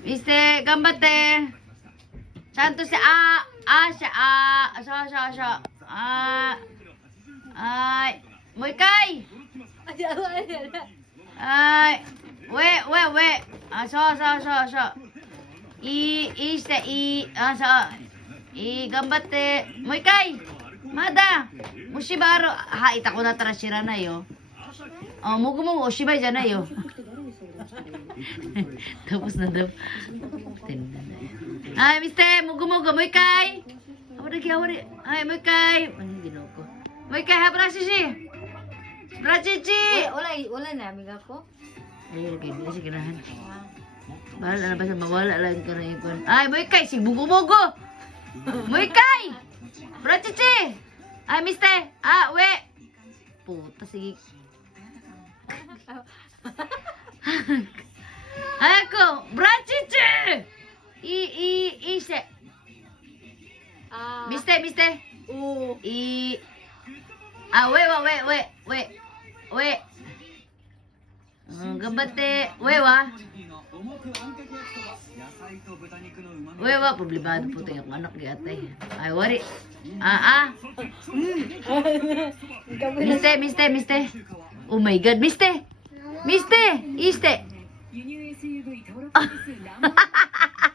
見せ頑張ってちゃんとしてそうそうそうはい。もう一回はい。上。そう。いいして、そう。いい、頑張って。もう一回。まだ。虫歯ある。はい、タコだったら知らないよ。もぐもぐお芝居じゃないよ。Tapos na daw. Ay, mister, mugo-mugo, mo ikay. Hawari. Ay, mo ikay. Ano ginawa ko? Mo ikay, ha, Brachichi. Brachichi. Wala na, amiga ko. Ay, okay, hindi siya ganahan. Bahala na ba sa mawala lang ka na ikon. Ay, mo ikay, si mugo-mugo. Mo ikay. Brachichi. Ay, mister. We. Puta, sige. Ako, Brachichi! Ise. Mister. We. Gambate. We wa, problemado po tayo ang anak ni ate. Ay, wari. Mister. Oh my God, Mister. Iste.